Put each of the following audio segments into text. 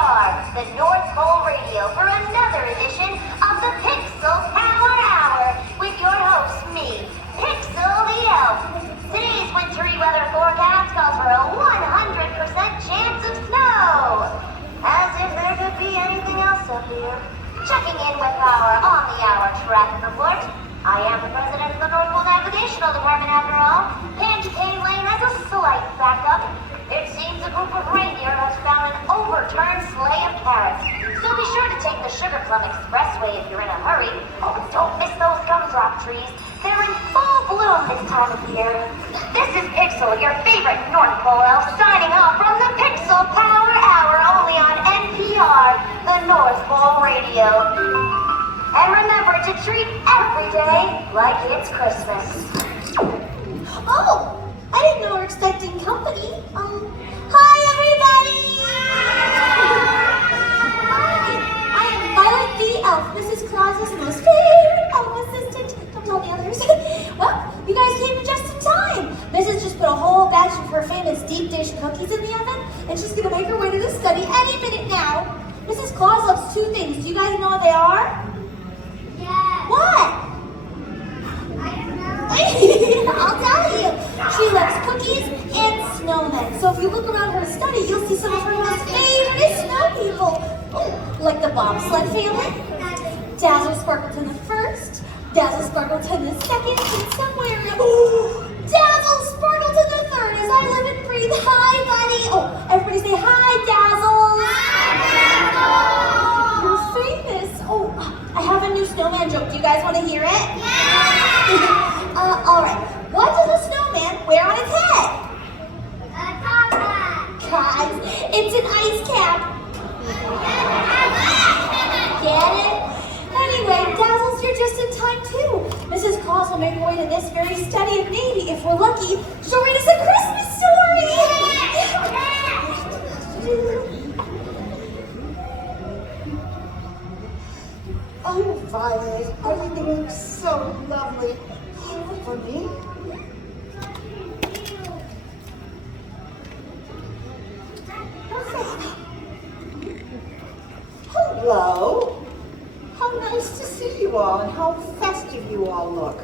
NPR, the North Pole Radio, for another edition of the Pixel Power Hour with your host, me, Pixel the Elf. Today's wintry weather forecast calls for a 100% chance of snow. As if there could be anything else up here. Checking in with our on-the-hour traffic report. I am the president of the North Pole Navigational Department after all. Candy Cane Lane has a slight backup. It seems a group of reindeer has found an overturned sleigh of carrots. So be sure to take the Sugar Plum Expressway if you're in a hurry. Oh, don't miss those gumdrop trees. They're in full bloom this time of year. This is Pixel, your favorite North Pole elf, signing off from the Pixel Power Hour, only on NPR, the North Pole Radio. And remember to treat every day like it's Christmas. Oh, I didn't know we were expecting company. Hi everybody! Hi, I am Violet the Elf, Mrs. Claus's most favorite elf assistant. Don't tell the others. Well, you guys came just in time. Mrs. just put a whole batch of her famous deep dish cookies in the oven, and she's gonna make her way to the study any minute now. Mrs. Claus loves two things. Do you guys know what they are? What? I don't know. I'll tell you. She loves cookies and snowmen. So if you look around her study, you'll see some of her most favorite snow people. Like the bobsled family, Dazzle Sparkleton the first, Dazzle Sparkleton the second, and somewhere Dazzle Sparkleton the third as I live and breathe. Hi, buddy. Oh, everybody say hi, Dazzle. Hi, Dazzle. You're famous. Oh, I have a new snowman joke. Do you guys want to hear it? Yeah! All right. What does a snowman wear on its head? A top hat. Guys, it's an ice cap. Get it? Anyway, Dazzles, you're just in time too. Mrs. Claus will make her way to this very study and maybe, if we're lucky, she'll read us a Christmas story. Oh, Violet, everything looks so lovely. For me? Hello. How nice to see you all and how festive you all look.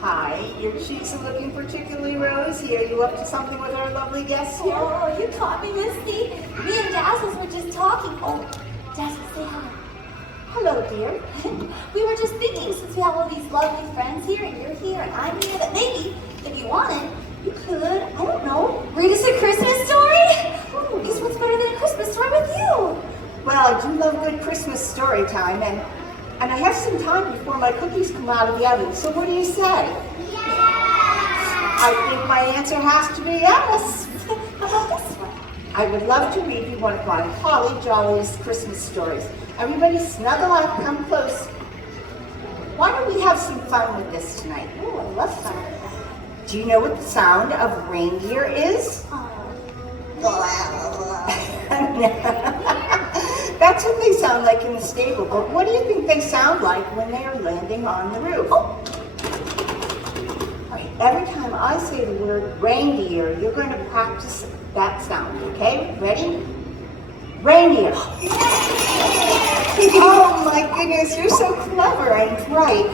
Hi, your cheeks are looking particularly rosy. Are you up to something with our lovely guests here? Oh, you caught me, Misty. Me and Dazzles were just talking. Oh, Dazzles, say hi. Hello, dear. We were just thinking, since we have all these lovely friends here, and you're here, and I'm here, that maybe, if you wanted, you could, I don't know, read us a Christmas story? Because what's better than a Christmas story with you? Well, I do love good Christmas story time, and I have some time before my cookies come out of the oven, so what do you say? Yes! I think my answer has to be yes. How about this one? I would love to read you one of my holly jolliest Christmas stories. Everybody snuggle up, come close. Why don't we have some fun with this tonight? Oh, I love fun. Do you know what the sound of reindeer is? That's what they sound like in the stable, but what do you think they sound like when they are landing on the roof? All right, every time I say the word reindeer, you're going to practice that sound, okay? Ready? Reindeer. Oh my goodness, you're so clever and bright.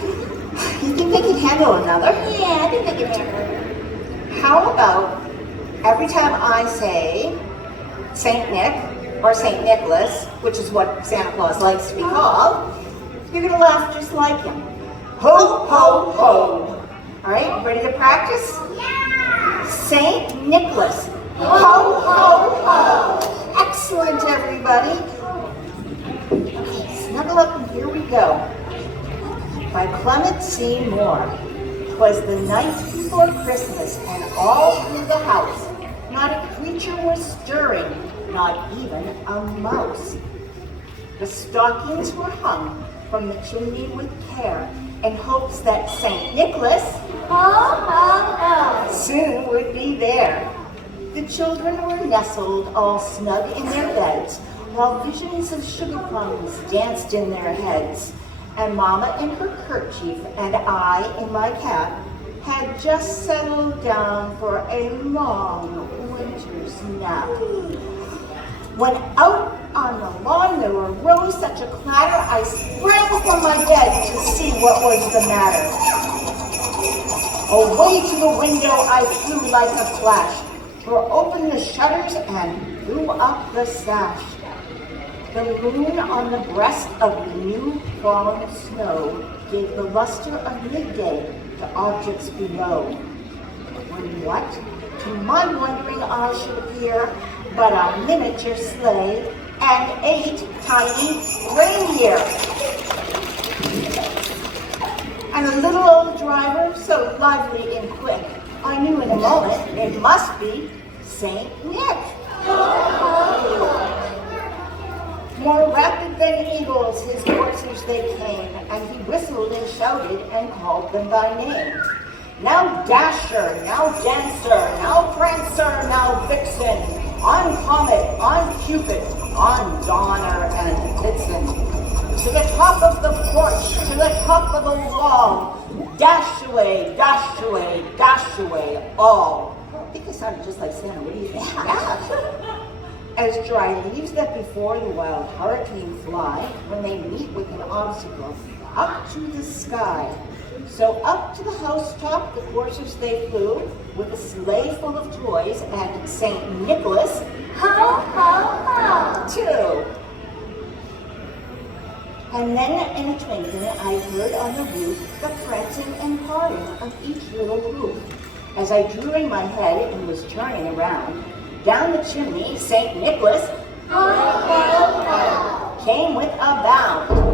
You think they can handle another? Yeah, I think they can handle it. How about every time I say Saint Nick or Saint Nicholas, which is what Santa Claus likes to be called, you're going to laugh just like him. Ho, ho, ho. All right, ready to practice? Yeah! Saint Nicholas. Ho, ho, ho. Excellent, everybody. Okay, snuggle up and here we go. By Clement C. Moore. 'Twas the night before Christmas, and all through the house not a creature was stirring, not even a mouse. The stockings were hung from the chimney with care, in hopes that St. Nicholas soon would be there. The children were nestled all snug in their beds, while visions of sugar plums danced in their heads. And Mama in her kerchief and I in my cap had just settled down for a long winter's nap. When out on the lawn there arose such a clatter, I sprang from my bed to see what was the matter. Away to the window I flew like a flash, tore open the shutters and blew up the sash. The moon on the breast of the new fallen snow gave the luster of midday to objects below. When what, to my wondering eye, should appear but a miniature sleigh and 8 tiny reindeer. And a little old driver, so lively and quick, I knew in a moment it must be Saint Nick. More rapid than eagles, his coursers they came, and he whistled and shouted and called them by name. Now Dasher, now Dancer, now Prancer, now Vixen, on Comet, on Cupid, on Donner and Blitzen. To the top of the porch, to the top of the wall, dash away, dash away, dash away, all. I think I sounded just like Santa. What do you think? Yeah. As dry leaves that before the wild hurricane fly, when they meet with an obstacle, up to the sky. So up to the housetop the coursers they flew, with a sleigh full of toys and St. Nicholas, ho, ho, ho, too. And then in a twinkling I heard on the roof the prancing and pawing of each little hoof. As I drew in my head and was turning around, down the chimney St. Nicholas, ho, ho, ho, came with a bound.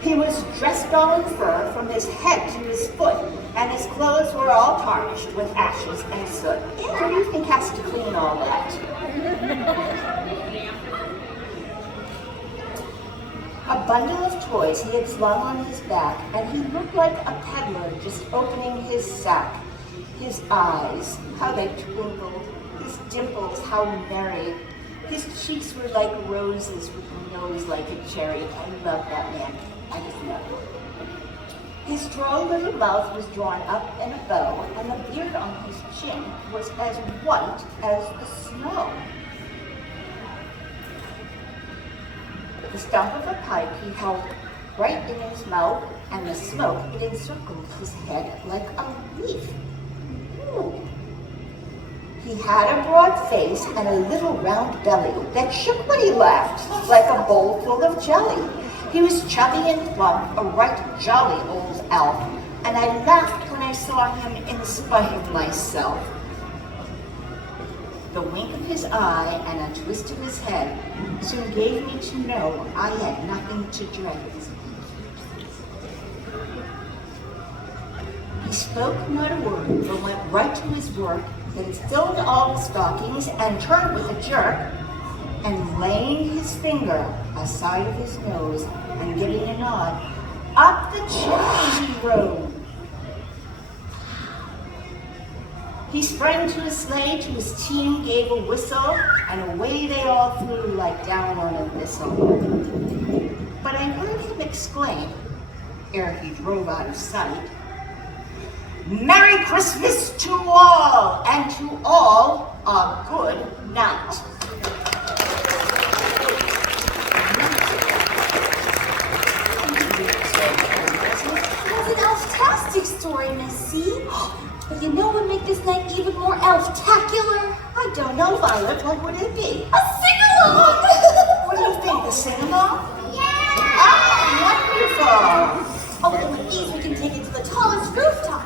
He was dressed all in fur from his head to his foot, and his clothes were all tarnished with ashes and soot. Who do you think has to clean all that? A bundle of toys he had slung on his back, and he looked like a peddler just opening his sack. His eyes, how they twinkled, his dimples, how merry. His cheeks were like roses with a nose like a cherry. I love that man. I just love it. His droll little mouth was drawn up in a bow, and the beard on his chin was as white as the snow. The stump of a pipe he held right in his mouth, and the smoke it encircled his head like a leaf. Ooh. He had a broad face and a little round belly that shook when he laughed like a bowl full of jelly. He was chubby and plump, a right jolly old elf, and I laughed when I saw him in spite of myself. The wink of his eye and a twist of his head soon gave me to know I had nothing to dread. He spoke not a word, but went right to his work, then filled all the stockings and turned with a jerk, and laying his finger aside of his nose and giving a nod, up the chimney he rode. He sprang to his sleigh, to his team gave a whistle, and away they all flew like down on a missile. But I heard him exclaim, ere he drove out of sight, "Merry Christmas to all, and to all a good night." That's an elf-tastic story, Miss C. But you know what would make this night even more elf-tacular? I don't know, Violet. What would it be? A sing-along! What do you think? The sing-along? Yeah! Ah, wonderful! Oh, and with these we can take it to the tallest rooftop.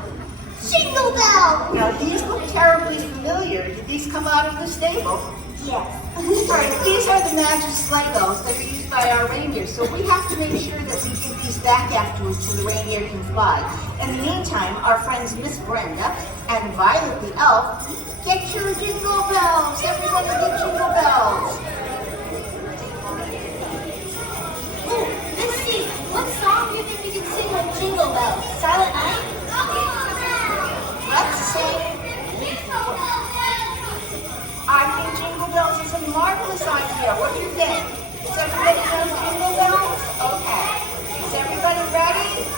Jingle bell! Now, these look terribly familiar. Did these come out of the stable? Yes. All right, these are the magic sleigh bells that are used by our reindeer, so we have to make sure that we give these back afterwards so the reindeer can fly. In the meantime, our friends Miss Brenda and Violet the elf, get your jingle bells! Everybody get jingle bells! Oh, let's see. What song do you think we can sing with Jingle Bells? Silent Night? Let's sing. I think Jingle Bells is a marvelous idea. What do you think? Does everybody know Jingle Bells? Okay. Is everybody ready?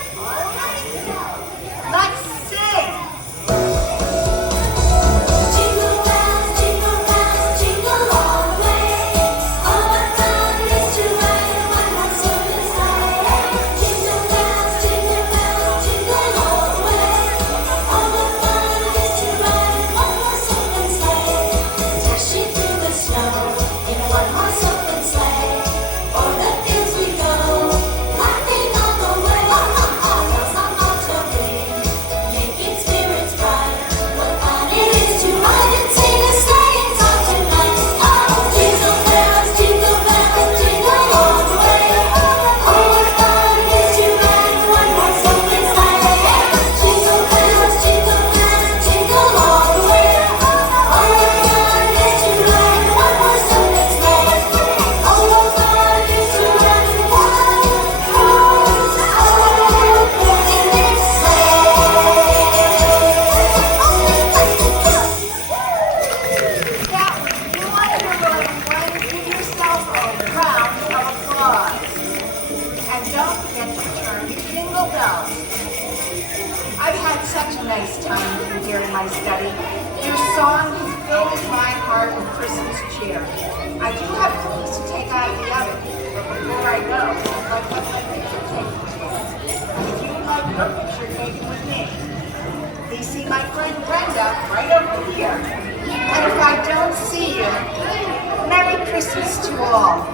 Let's sing. Jingle here. I do have cookies to take out of the oven, but before I go, I'd like my picture taken chance. If you would like your picture taken with me, please see my friend Brenda right over here. And if I don't see you, Merry Christmas to all.